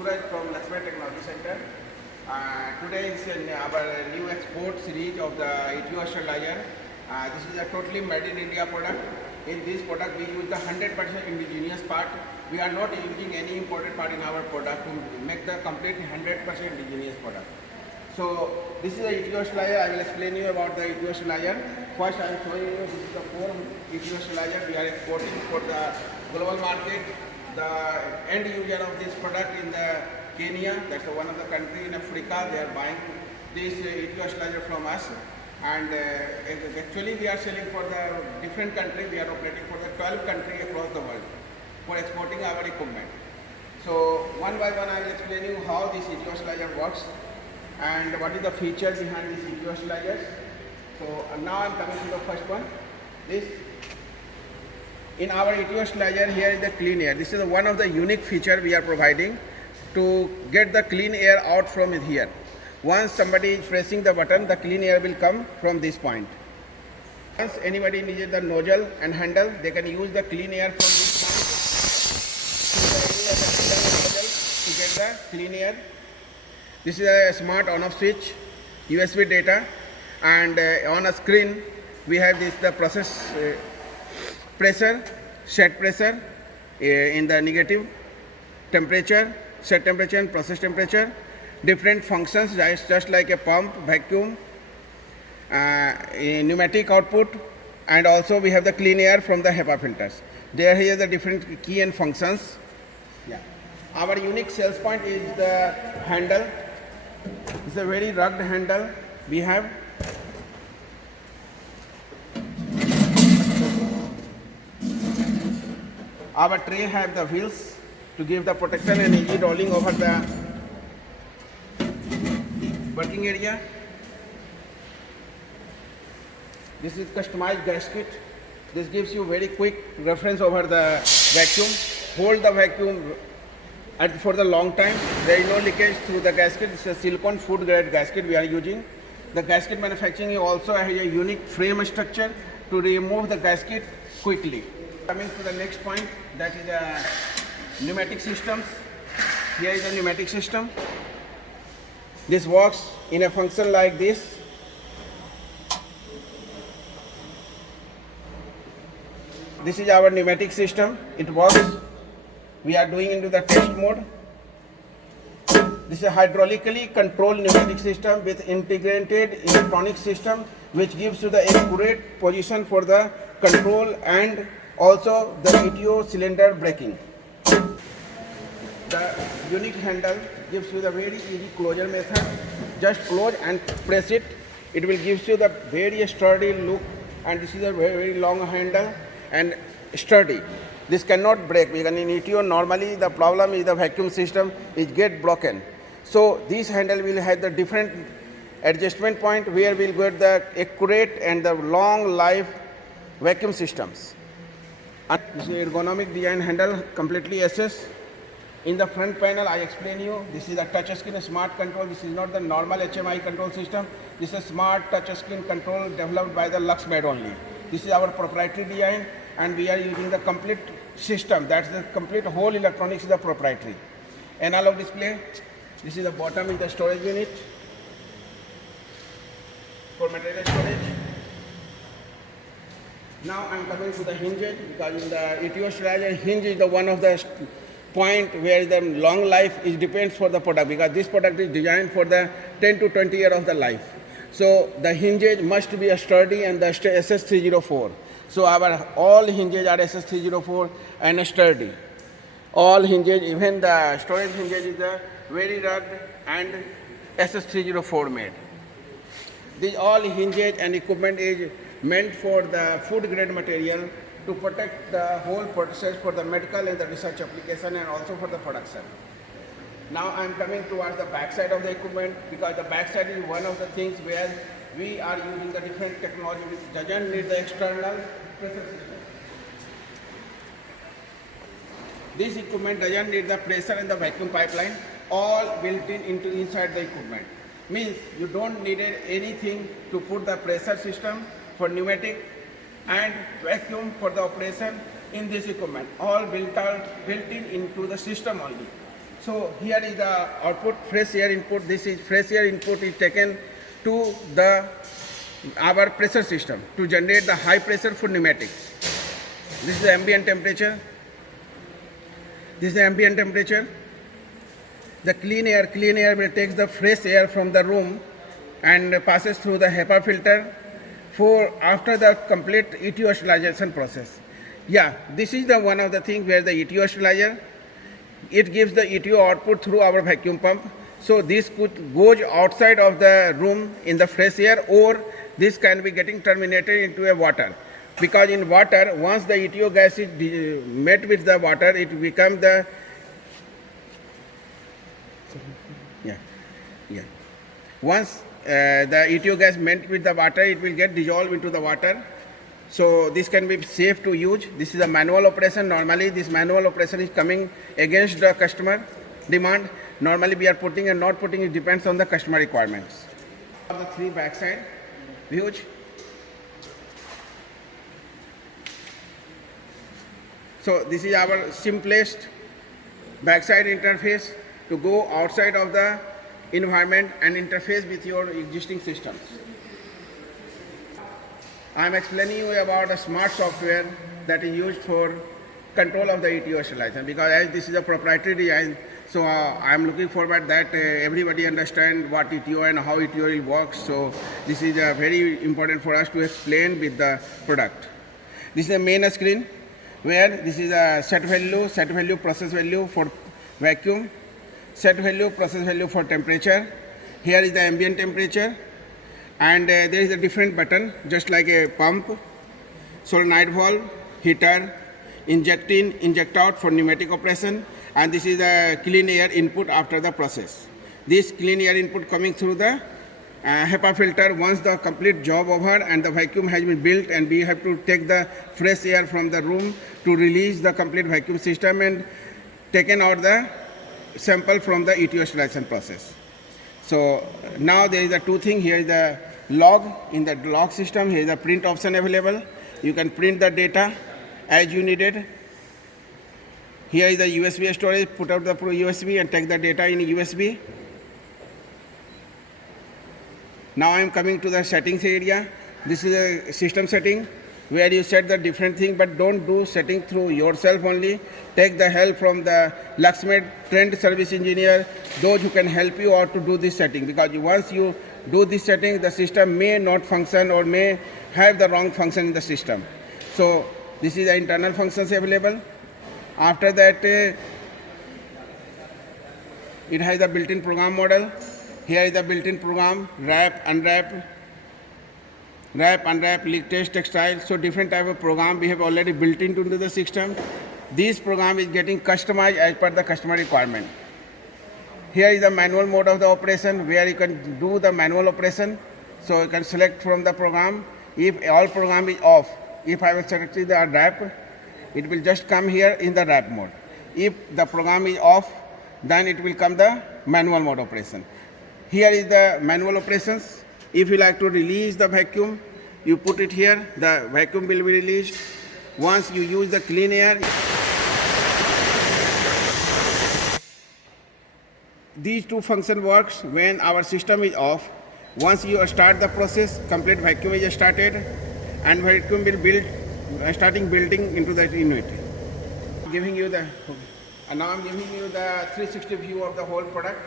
Suraj from LuxMed Technology Center. Today is our new export series of the ETO Sterilizer. This is a totally made in India product. In this product we use the 100% indigenous part. We are not using any imported part in our product to make the complete 100% indigenous product. So this is the ETO Sterilizer. I will explain you about the ETO Sterilizer. First I am showing you this is the 4 ETO Sterilizer we are exporting for the global market. The end user of this product in the Kenya, that's one of the country in Africa, they are buying this ETO Sterilizer from us. And actually we are selling for the different country. We are operating for the 12 countries across the world for exporting our equipment. So one by one I will explain you how this ETO Sterilizer works and what is the feature behind this ETO Sterilizer. So now I am coming to the first one. This in our ETO Sterilizer, here is the clean air. This is one of the unique feature we are providing to get the clean air out from here. Once somebody is pressing the button, the clean air will come from this point. Once anybody needs the nozzle and handle, they can use the clean air from this point to the area of the nozzle to get the clean air. This is a smart on-off switch, USB data, and on a screen we have this the process pressure, set pressure in the negative, temperature, set temperature and process temperature, different functions just like a pump, vacuum, pneumatic output, and also we have the clean air from the HEPA filters. There here the different key and functions. Yeah. Our unique sales point is the handle. It's a very rugged handle we have. Our tray have the wheels to give the protection and easy rolling over the working area. This is customized gasket. This gives you very quick reference over the vacuum. Hold the vacuum for the long time. There is no leakage through the gasket. It's a silicone food grade gasket we are using. The gasket manufacturing also has a unique frame structure to remove the gasket quickly. Coming to the next point, that is the pneumatic systems. Here is the pneumatic system. This works in a function like this. This is our pneumatic system. It works. We are doing into the test mode. This is a hydraulically controlled pneumatic system with integrated electronic system which gives you the accurate position for the control and also the ETO cylinder braking. The unique handle gives you the very easy closure method. Just close and press it. It will give you the very sturdy look, and this is a very long handle and sturdy. This cannot break because in ETO normally the problem is the vacuum system is get broken. So this handle will have the different adjustment point where we'll get the accurate and the long life vacuum systems. This is ergonomic design handle, completely SS. In the front panel, I explain you, this is a touch screen smart control. This is not the normal HMI control system. This is a smart touch screen control developed by the LuxMed only. This is our proprietary design, and we are using the complete system. That's the complete whole electronics is the proprietary. Analog display. This is the bottom is the storage unit for material storage. Now I am coming to the hinges, because in the ETO Sterilizer, hinge is the one of the point where the long life is depends for the product, because this product is designed for the 10 to 20 years of the life. So the hinges must be a sturdy and the SS304. So our all hinges are SS304 and sturdy. All hinges, even the storage hinges is the very rugged and SS304 made. These all hinges and equipment is meant for the food grade material to protect the whole process for the medical and the research application and also for the production. Now I am coming towards the back side of the equipment, because the back side is one of the things where we are using the different technology which doesn't need the external pressure system. This equipment doesn't need the pressure and the vacuum pipeline, all built into inside the equipment. Means you don't need anything to put the pressure system for pneumatic and vacuum for the operation in this equipment. All built in into the system only. So here is the output, fresh air input. This is fresh air input is taken to the our pressure system to generate the high pressure for pneumatics. This is the ambient temperature. This is the ambient temperature. The clean air will take the fresh air from the room and passes through the HEPA filter for after the complete ETO sterilization process. Yeah, this is the one of the things where the ETO sterilizer, it gives the ETO output through our vacuum pump. So this could goes outside of the room in the fresh air, or this can be getting terminated into a water. Because in water, once the ETO gas is met with the water, it becomes the once the ETO gas met with the water, it will get dissolved into the water. So this can be safe to use. This is a manual operation. Normally this manual operation is coming against the customer demand. Normally we are putting and not putting, it depends on the customer requirements. The three backside views. So this is our simplest backside interface to go outside of the environment and interface with your existing systems. I am explaining you about a smart software that is used for control of the ETO sterilizer, because as this is a proprietary design, so I am looking forward that everybody understand what ETO and how ETO works. So this is very important for us to explain with the product. This is the main screen where this is a set value, process value for vacuum, set value, process value for temperature. Here is the ambient temperature, and there is a different button just like a pump, solenoid valve, heater, inject in, inject out for pneumatic operation, and this is a clean air input after the process. This clean air input coming through the HEPA filter once the complete job over and the vacuum has been built, and we have to take the fresh air from the room to release the complete vacuum system and taken out the sample from the ETO sterilization process. So now there is a two thing. Here is the log. In the log system, here is the print option available. You can print the data as you need it. Here is the USB storage. Put out the USB and take the data in USB. Now I am coming to the settings area. This is a system setting where you set the different thing, but don't do setting through yourself only. Take the help from the LuxMed trained service engineer, those who can help you out to do this setting, because once you do this setting, the system may not function or may have the wrong function in the system. So this is the internal functions available. After that, it has the built-in program model. Here is the built-in program, wrap, unwrap, leak test, textile. So different type of program we have already built into the system. This program is getting customized as per the customer requirement. Here is the manual mode of the operation where you can do the manual operation. So you can select from the program. If all program is off, if I will select the wrap, it will just come here in the wrap mode. If the program is off, then it will come the manual mode operation. Here is the manual operations. If you like to release the vacuum, you put it here, the vacuum will be released. Once you use the clean air, these two function works when our system is off. Once you start the process, complete vacuum is started, and vacuum will build, starting building into the unit. Giving you the, and now I'm giving you the 360 view of the whole product.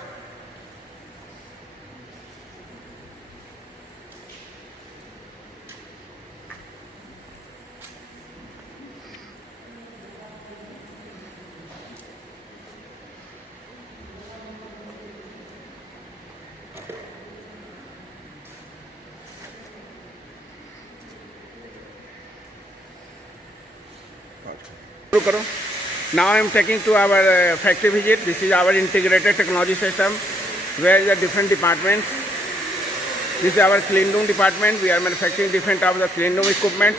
Now I am taking to our factory visit. This is our integrated technology system where the different departments. This is our clean room department. We are manufacturing different types of clean room equipment.